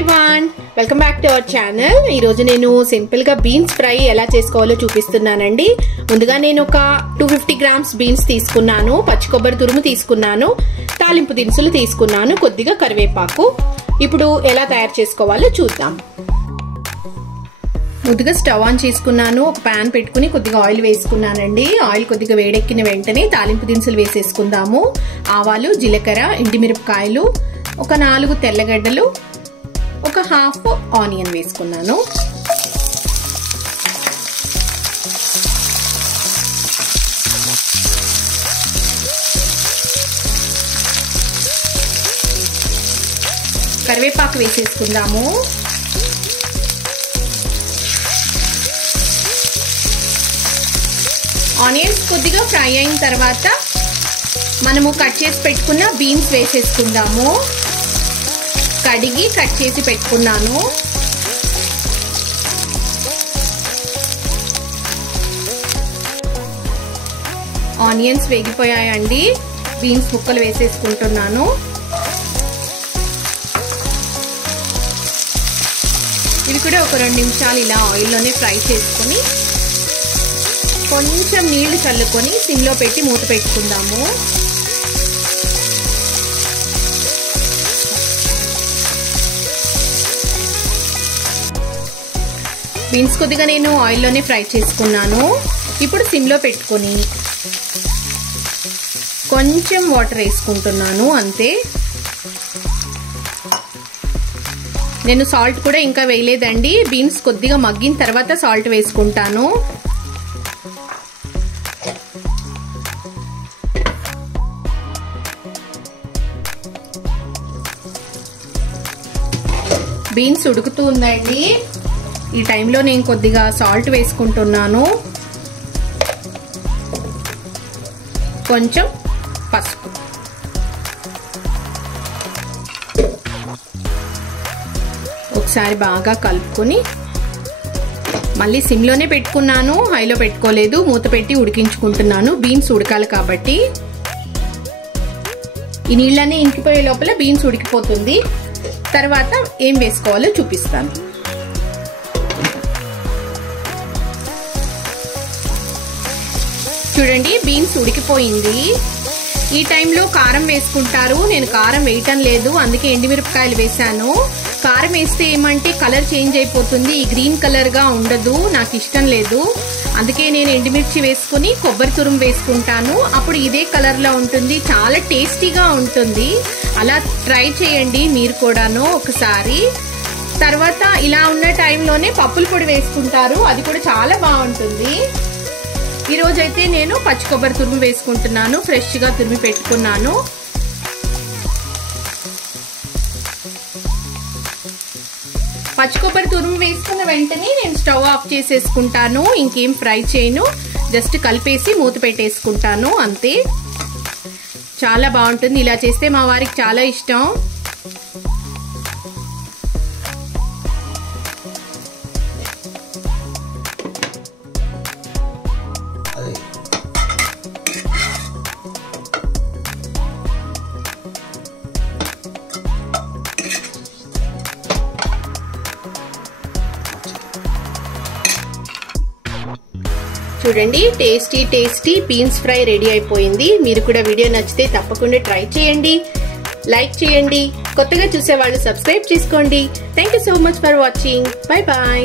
Everyone, welcome back to our channel. ఈ రోజు నేను సింపుల్ గా బీన్స్ ఫ్రై ఎలా చేసుకోవాలో చూపిస్తున్నానండి. ముందుగా నేను ఒక 250 గ్రామ్స్ బీన్స్ తీసుకున్నాను, పచ్చి కొబ్బరి తురుము తీసుకున్నాను, తాలింపు దినుసులు తీసుకున్నాను, కొద్దిగా కరివేపాకు. ఇప్పుడు ఎలా తయారు చేసుకోవాలో చూద్దాం. ముందుగా స్టవ్ ఆన్ చేసుకున్నాను, ఒక ప్యాన్ పెట్టుకుని కొద్దిగా ఆయిల్ వేసుకున్నానండి. ఆయిల్ కొద్దిగా వేడెక్కిన వెంటనే తాలింపు దినుసులు వేసేసుకుందాము. ఆవాలు, జీలకర్ర, ఎండుమిరపకాయలు, ఒక 4 తెల్లగడ్డలు, ఒక హాఫ్ ఆనియన్ వేసుకున్నాను. కరివేపాకు వేసేసుకుందాము. ఆనియన్స్ కొద్దిగా ఫ్రై అయిన తర్వాత మనము కట్ చేసి పెట్టుకున్న బీన్స్ వేసేసుకుందాము. కడిగి కట్ చేసి పెట్టుకున్నాను. ఆనియన్స్ వేగిపోయాయండి. బీన్స్ ముక్కలు వేసేసుకుంటున్నాను. ఇవి కూడా ఒక 2 నిమిషాలు ఇలా ఆయిల్లోనే ఫ్రై చేసుకొని కొంచెం నీళ్లు చల్లుకొని సిమ్లో పెట్టి మూత పెట్టుకుందాము. బీన్స్ కొద్దిగా నేను ఆయిల్లోనే ఫ్రై చేసుకున్నాను. ఇప్పుడు సిమ్లో పెట్టుకొని కొంచెం వాటర్ వేసుకుంటున్నాను, అంతే. నేను సాల్ట్ కూడా ఇంకా వేయలేదండి. బీన్స్ కొద్దిగా మగ్గిన తర్వాత సాల్ట్ వేసుకుంటాను. బీన్స్ ఉడుకుతూ ఉందండి. ఈ టైంలో నేను కొద్దిగా సాల్ట్ వేసుకుంటున్నాను, కొంచెం పసుపు. ఒకసారి బాగా కలుపుకొని మళ్ళీ సిమ్లోనే పెట్టుకున్నాను, హైలో పెట్టుకోలేదు. మూత పెట్టి ఉడికించుకుంటున్నాను. బీన్స్ ఉడకాలి కాబట్టి. ఈ నీళ్ళన్నీ ఇంకిపోయే లోపల బీన్స్ ఉడికిపోతుంది. తర్వాత ఏం వేసుకోవాలో చూపిస్తాను. చూడండి, బీన్స్ ఉడికిపోయింది. ఈ టైంలో కారం వేసుకుంటారు. నేను కారం వేయటం లేదు, అందుకే ఎండుమిరపకాయలు వేసాను. కారం వేస్తే ఏమంటే కలర్ చేంజ్ అయిపోతుంది, ఈ గ్రీన్ కలర్ గా ఉండదు, నాకు ఇష్టం లేదు. అందుకే నేను ఎండుమిర్చి వేసుకుని కొబ్బరి తురుము వేసుకుంటాను. అప్పుడు ఇదే కలర్ లో ఉంటుంది, చాలా టేస్టీగా ఉంటుంది. అలా ట్రై చేయండి మీరు కూడాను ఒకసారి. తర్వాత ఇలా ఉన్న టైంలోనే పప్పుల పొడి వేసుకుంటారు, అది కూడా చాలా బాగుంటుంది. ఈ రోజైతే నేను పచ్చి కొబ్బరి తురుము వేసుకుంటున్నాను, ఫ్రెష్ గా తురిమి పెట్టుకున్నాను. పచ్చి కొబ్బరి తురుము వేసుకున్న వెంటనే నేను స్టవ్ ఆఫ్ చేసేసుకుంటాను. ఇంకేం ఫ్రై చేయను, జస్ట్ కలిపేసి మూత పెట్టేసుకుంటాను, అంతే. చాలా బాగుంటుంది. ఇలా చేస్తే మా వారికి చాలా ఇష్టం. చూడండి, tasty tasty beans fry ready అయిపోయింది. మీరు కూడా వీడియో నచ్చితే తప్పకుండా ట్రై చేయండి, లైక్ చేయండి. కొత్తగా చూసే వాళ్ళు సబ్స్క్రైబ్ చేసుకోండి. Thank you so much for watching. Bye bye.